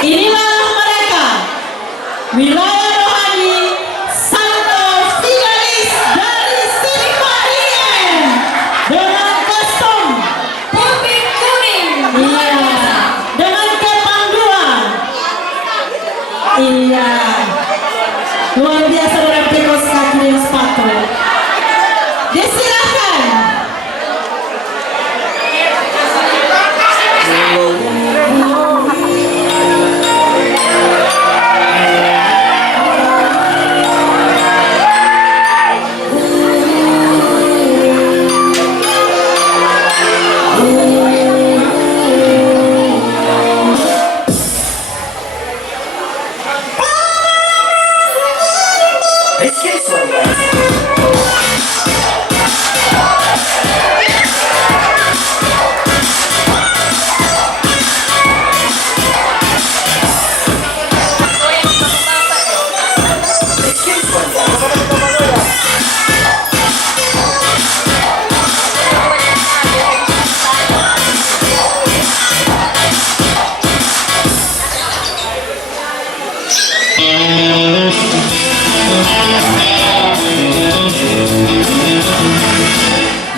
Inilah mereka, wilayah rohani Santo Fidelis dari Silimarien dengan kostum putih kuning, iya, dengan kepanduan, iya, luar biasa dengan pekos kaki dan sepatu. Disilahkan.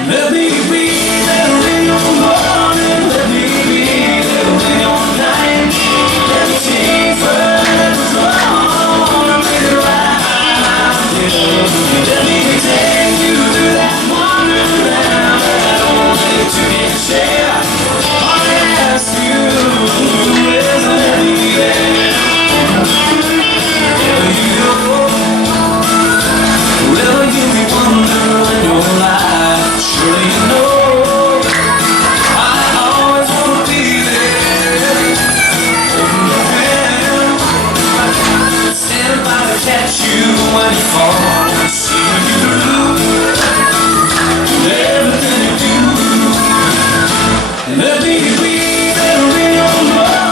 Let me be there in your morning, let me be there in your night. Let me change whatever's wrong and make it right. Let me take you to that wonderland that only two can share. All I ask you is let me be there. Wherever you go, wherever you may wander in your life, surely you know I always want to be there. Holding your hand, standing by to catch you when you fall, seeing you through everything you do. Let me be there in your love.